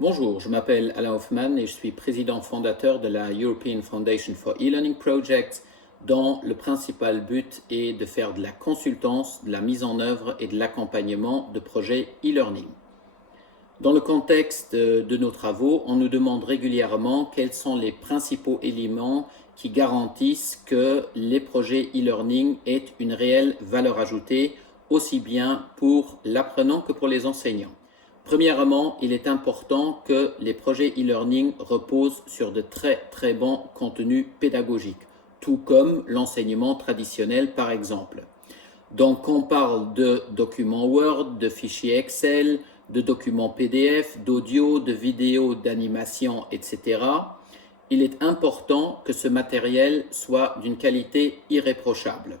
Bonjour, je m'appelle Alain Hoffman et je suis président fondateur de la European Foundation for E-Learning Projects, dont le principal but est de faire de la consultance, de la mise en œuvre et de l'accompagnement de projets e-learning. Dans le contexte de nos travaux, on nous demande régulièrement quels sont les principaux éléments qui garantissent que les projets e-learning aient une réelle valeur ajoutée, aussi bien pour l'apprenant que pour les enseignants. Premièrement, il est important que les projets e-learning reposent sur de très bons contenus pédagogiques, tout comme l'enseignement traditionnel par exemple. Donc on parle de documents Word, de fichiers Excel, de documents PDF, d'audio, de vidéos, d'animation, etc. Il est important que ce matériel soit d'une qualité irréprochable.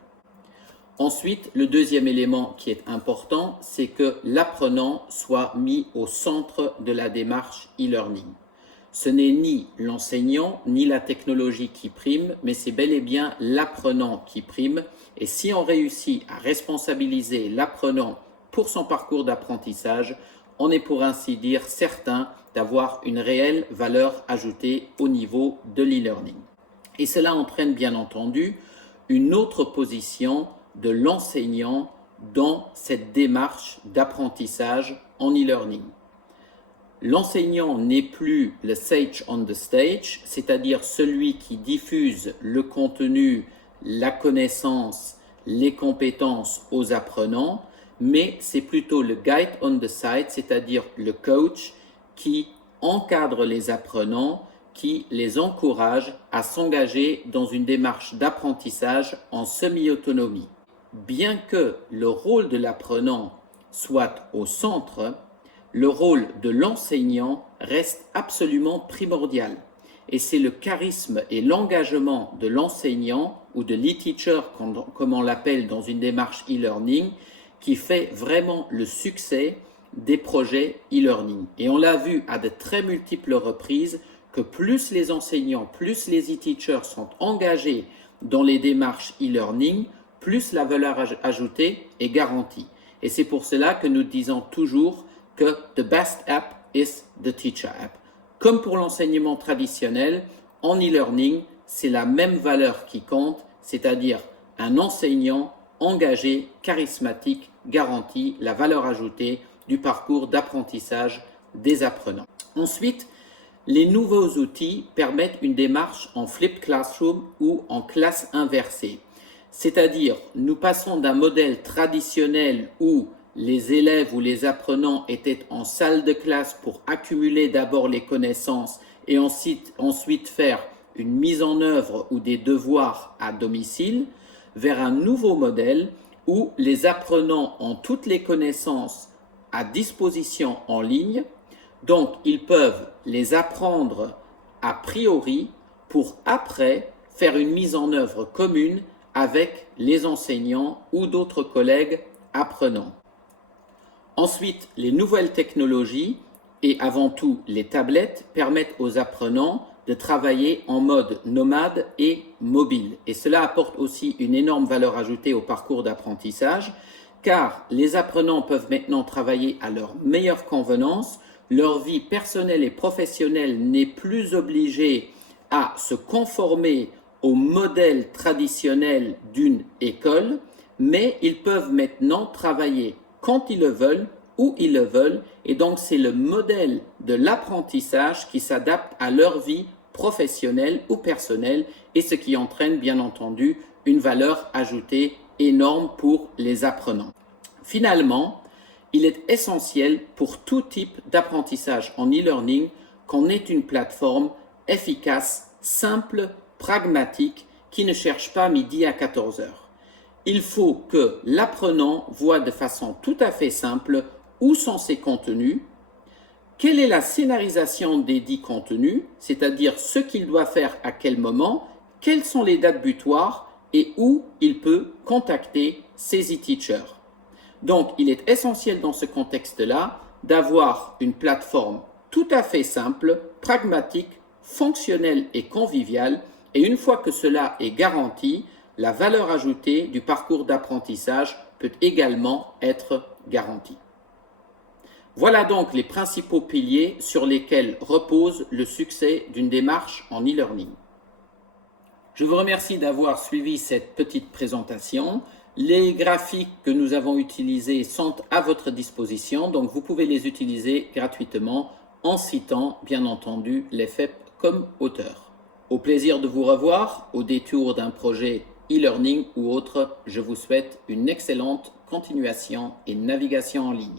Ensuite, le deuxième élément qui est important, c'est que l'apprenant soit mis au centre de la démarche e-learning. Ce n'est ni l'enseignant ni la technologie qui prime, mais c'est bel et bien l'apprenant qui prime. Et si on réussit à responsabiliser l'apprenant pour son parcours d'apprentissage, on est pour ainsi dire certain d'avoir une réelle valeur ajoutée au niveau de l'e-learning. Et cela entraîne bien entendu une autre position de l'enseignant dans cette démarche d'apprentissage en e-learning. L'enseignant n'est plus le sage on the stage, c'est-à-dire celui qui diffuse le contenu, la connaissance, les compétences aux apprenants, mais c'est plutôt le guide on the side, c'est-à-dire le coach qui encadre les apprenants, qui les encourage à s'engager dans une démarche d'apprentissage en semi-autonomie. Bien que le rôle de l'apprenant soit au centre, le rôle de l'enseignant reste absolument primordial. Et c'est le charisme et l'engagement de l'enseignant ou de l'e-teacher, comme on l'appelle dans une démarche e-learning, qui fait vraiment le succès des projets e-learning. Et on l'a vu à de très multiples reprises que plus les enseignants, plus les e-teachers sont engagés dans les démarches e-learning, plus la valeur ajoutée est garantie. Et c'est pour cela que nous disons toujours que the best app is the teacher app. Comme pour l'enseignement traditionnel, en e-learning, c'est la même valeur qui compte, c'est-à-dire un enseignant engagé, charismatique, garantit la valeur ajoutée du parcours d'apprentissage des apprenants. Ensuite, les nouveaux outils permettent une démarche en flipped classroom ou en classe inversée. C'est-à-dire, nous passons d'un modèle traditionnel où les élèves ou les apprenants étaient en salle de classe pour accumuler d'abord les connaissances et ensuite faire une mise en œuvre ou des devoirs à domicile, vers un nouveau modèle où les apprenants ont toutes les connaissances à disposition en ligne, donc ils peuvent les apprendre a priori pour après faire une mise en œuvre commune avec les enseignants ou d'autres collègues apprenants. Ensuite, les nouvelles technologies et avant tout les tablettes permettent aux apprenants de travailler en mode nomade et mobile. Et cela apporte aussi une énorme valeur ajoutée au parcours d'apprentissage car les apprenants peuvent maintenant travailler à leur meilleure convenance. Leur vie personnelle et professionnelle n'est plus obligée à se conformer au modèle traditionnel d'une école, mais ils peuvent maintenant travailler quand ils le veulent, où ils le veulent, et donc c'est le modèle de l'apprentissage qui s'adapte à leur vie professionnelle ou personnelle, et ce qui entraîne bien entendu une valeur ajoutée énorme pour les apprenants. Finalement, il est essentiel pour tout type d'apprentissage en e-learning qu'on ait une plateforme efficace, simple, pragmatique, qui ne cherche pas midi à 14 heures. Il faut que l'apprenant voit de façon tout à fait simple où sont ces contenus, quelle est la scénarisation des dits contenus, c'est-à-dire ce qu'il doit faire à quel moment, quelles sont les dates butoirs et où il peut contacter ses e-teachers. Donc, il est essentiel dans ce contexte-là d'avoir une plateforme tout à fait simple, pragmatique, fonctionnelle et conviviale. Et une fois que cela est garanti, la valeur ajoutée du parcours d'apprentissage peut également être garantie. Voilà donc les principaux piliers sur lesquels repose le succès d'une démarche en e-learning. Je vous remercie d'avoir suivi cette petite présentation. Les graphiques que nous avons utilisés sont à votre disposition, donc vous pouvez les utiliser gratuitement en citant bien entendu l'EFEP comme auteur. Au plaisir de vous revoir au détour d'un projet e-learning ou autre. Je vous souhaite une excellente continuation et navigation en ligne.